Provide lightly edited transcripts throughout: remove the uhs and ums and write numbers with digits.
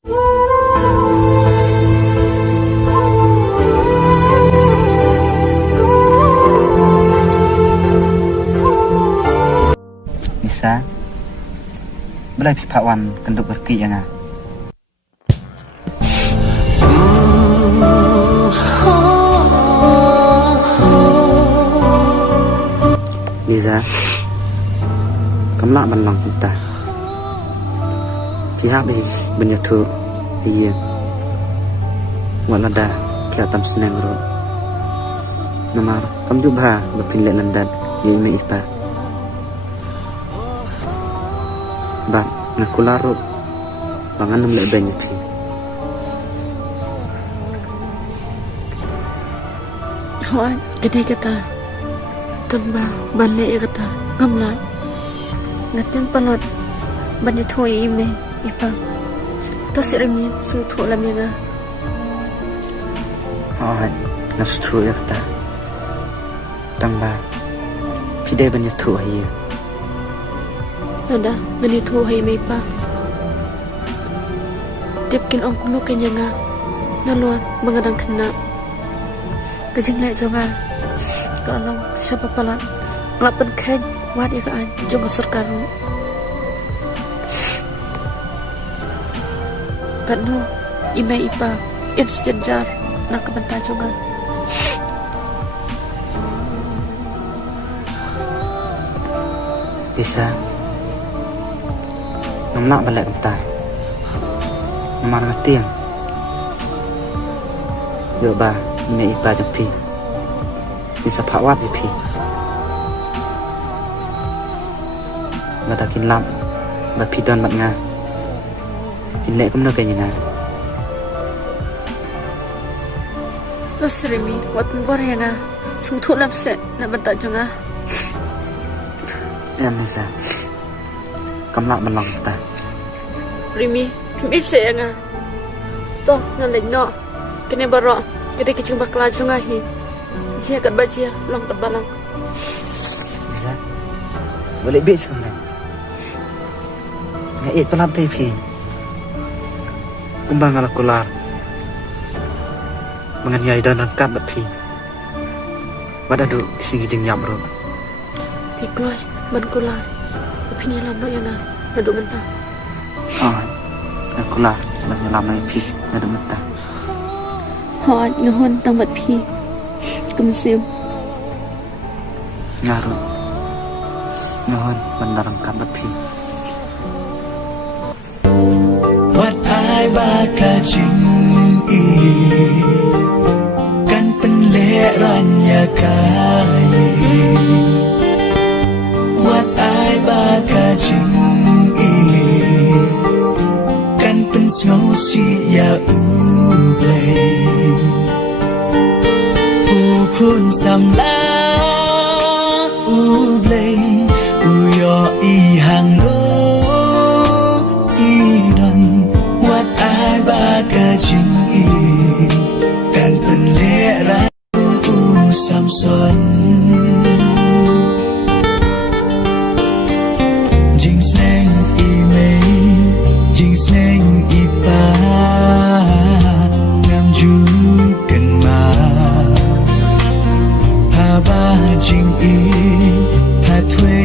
Nisa, belai pihak wan kenduk berki yang ah. Nisa, kamlak ban long kita. Pihak ini banyak tu, iya. Walada pihak tam seneng ro. Namar, kam jubha berpindah landat, ia ime ipa. Bat ngakularut bangan namlek banyak sih. Hoan gede kata tamba balik kata ngamla ngatin palot banyak thoi ime ipa tasirimi su tho lamya Hoan nastu ya kata tamba pide banyak tu iya. Ada ganito hay may pa. Tipkin ang kuno kanya nga. Naluan mga dang kena. Kajing lai jonga. Kanong siya pa pala. Lapan kany. Wad ikaan. Jonga sarkaro. Kano. Imay ipa. Instant jar. Nakabanta jonga. Bisa namlak balik bentai namar ngetiang yo ba ime ipa jampi bisa pawat ipi ladakin lam ba pidon bat nga kinne kumno kanyina Rosrimi wat mbor ya nga sungtu lapse na banta jonga em Nisa kamlak ban long bentai Rimi, Rimi saya nga. Toh, nalay no. Kini baro, kini kicing bakla junga hi. Dia kat bajia, long terbalang. Bisa balik bit sekarang ngait pelan TV kumbang ala kular menganiaya dan kat batpi badadu singi jeng nyam ro Pikloy, ban kular. Opini lam no yang nga. Nadu mentah. Kular menyelam lagi pi ada mentah. Hoan ngahon tang bat pi. Kemusim. Ngaru. Ngahon bandarang kabat pi. Wat ai baka jing i kan penleranya kai. Wat ai baka jing snow si ya ublay ukun samla ublay uyo ihang no idon wat ai baka jing i kan penlera samson jing sneng imei jing sneng ipa ngam ju kan ma ha ba jing i ha thwe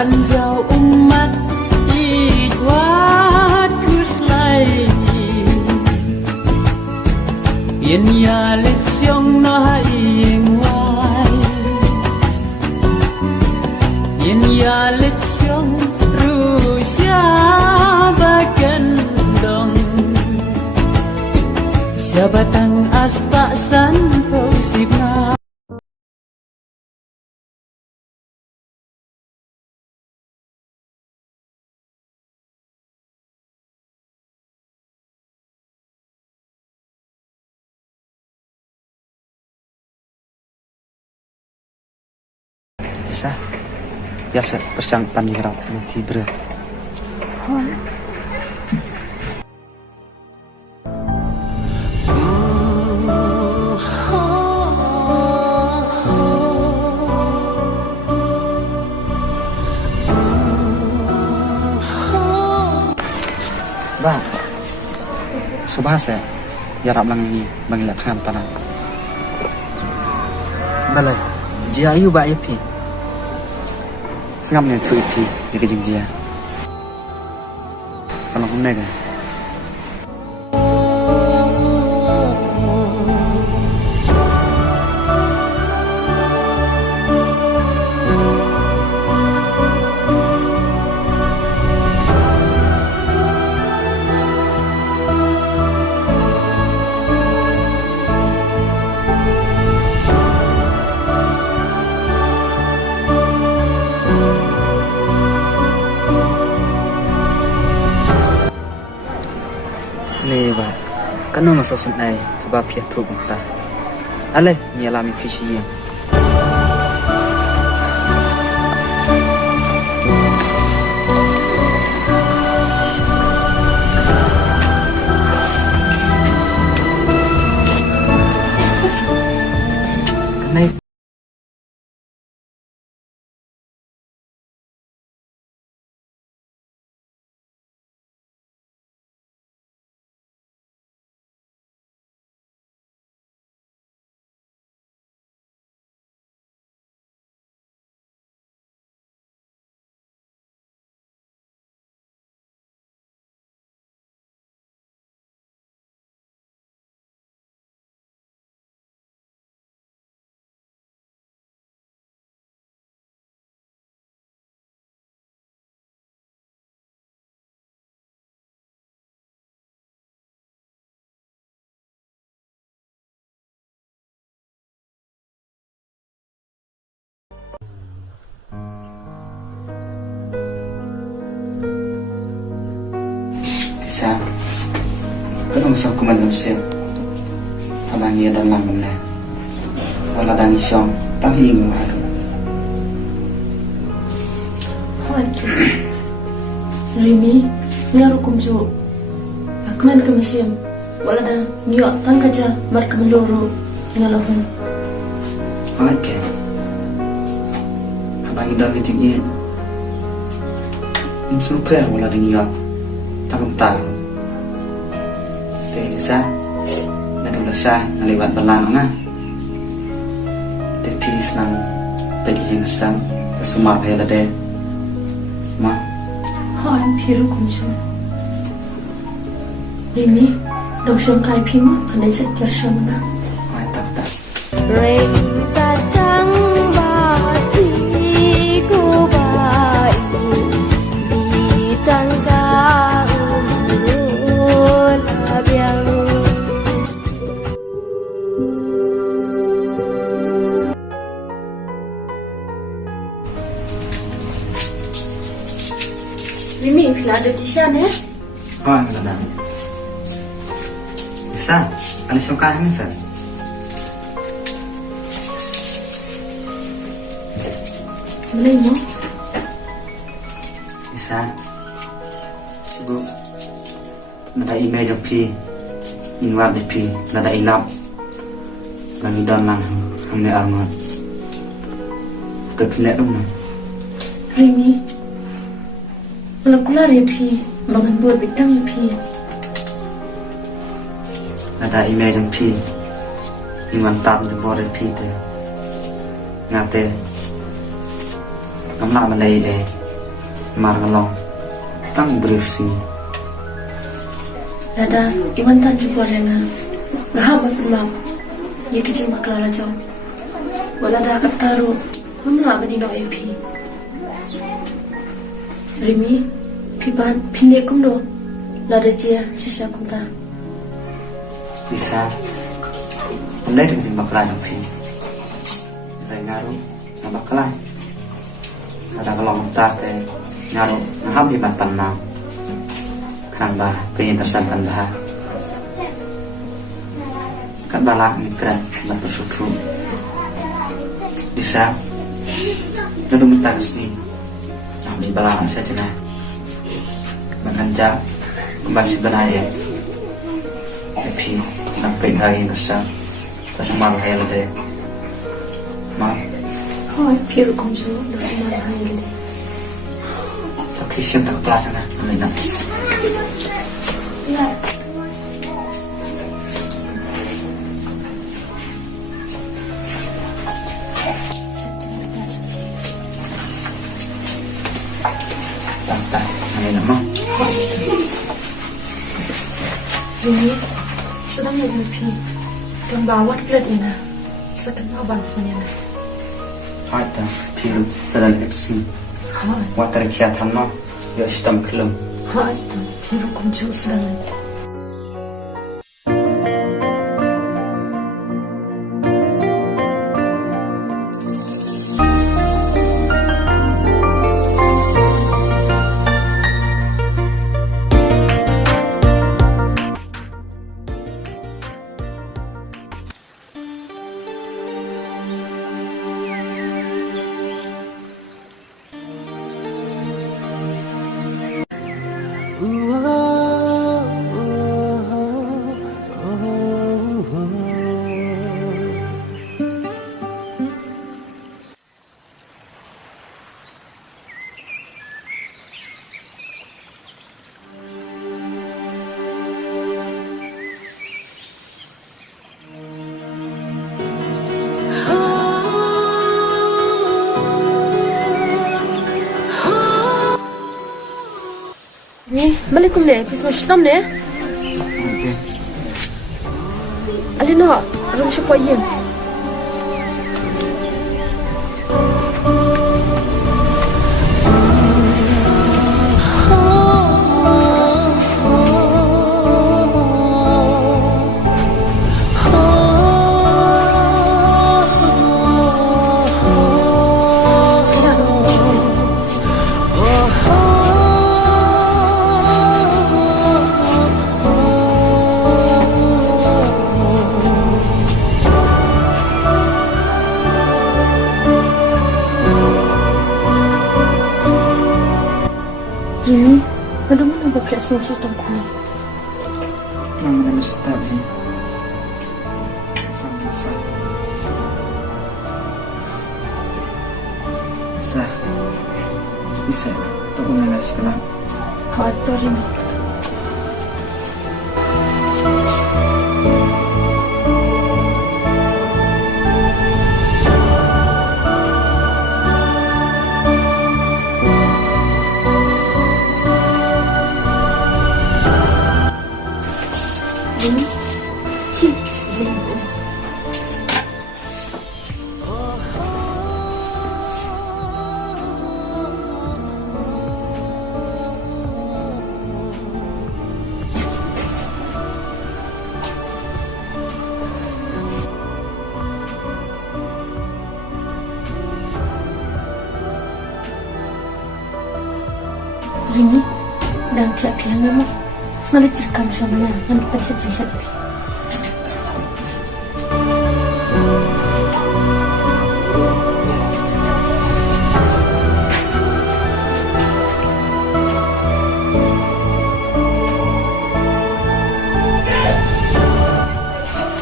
Panjau umat ikwat kuslay Yen ya lesyong na ing wai Yen ya lesyong rusya bagandong Jabatang asta san posibna Bisa biasa percangpan nirau nanti bre. Bang, subhasa ya rap lang ini bangilat kham tanah. Balai, dia ayu ba yapi. Sengap ni tu iti di kejeng dia. Kalau kau kan. Leba, kanu masuk sunai, sebab pihak tu kita. Ale, ni alami fisinya. Naik. Bisa, kanu masuk kuman manusia. Abang ia dan lang benar. Walau dan isyong, tak ingin malu. Rimi, ngaru kumju. Akman kemisiam. Walau dah nyok tan kaca mar kemeluru ngalohun. Oke. Abang ia dan ketinggian. Super walau dan nyok. Takut tahu. Bisa, nak belasah ngelewat belang na. Tapi selang bagi jenazah tersumar bayar deh. Ma. Hai, piru kumju. Rimi, dok syong kai pima, kanai sekitar syong na. Hai tak. Rain datang bagi ku bayu di tangga labiang. Rimi, bila ada di sana. Oh, enggak. Bisa, ada suka ini sah. Boleh mo? Bisa. Ibu, nada email jam pi, inward di pi, nada ilap, lagi dan lang, hamne armad. Kepilih dong na. Rimi, malam kular ya pi, bangan buat bintang ya pi. Nada email jam pi, inwan tab di bawah pi te, ngate, kamla malay le, mar ngalong tang bersih Dada iwan tan jumpa renga ngaham pemam ye kecil makla jauh wala da kat taru mamla bani no ep Rimi pipan pile kumno lada dia sisa kumta bisa mulai dengan timbak lain pi mulai ngaruh nambah lain ada kalau tak teh ngaruh ngaham di pan nam kerang bah pengen tersantan bah kat balak migran dan bersuku bisa lalu minta kesini di balak saja nah menganja kembali benaya tapi sampai hari besar tersemal hayal deh ma Hai piru kumso tersemal hayal deh tapi siapa tak pelajar nah amena Ini sedang mimpi dan bawa kelet ina sekenal bantuannya. Hai ta piru sedang eksi Hai water kiatan no ya sistem kelum hai tu piru kumcu sedang. Ni balik kum le pis mastam le alina rum siapa ye Ini bagaimana bapak susu tangkuli? Nama dan ustaz ni sama sah sah bisa tak mengalah sekolah Hai tu ini. Ini dan tiap yang nama melitirkan suaminya dan bersedih.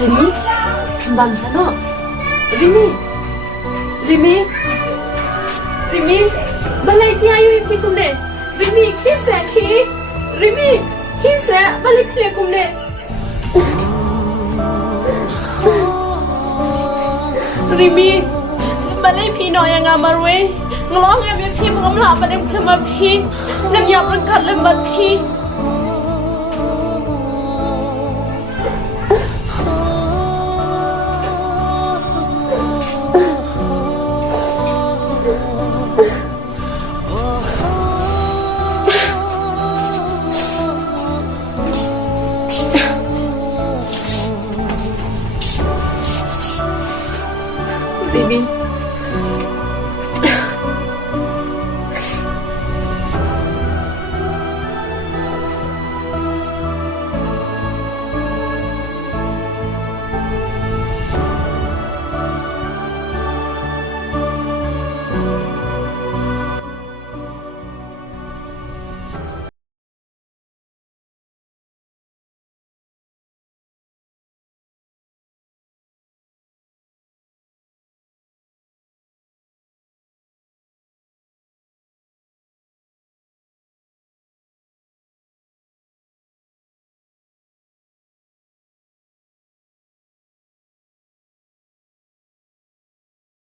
Rimi, kembang sana. Rimi, balai dia ayu ibu kumde. Rimi, kisah ki. Rimi, kisah balik dia kumde. Rimi, balai pino yang amarwe. ngelong em phi mà ngắm lạ mà em phim mà phi ngân nhập lên cắt lên bật phi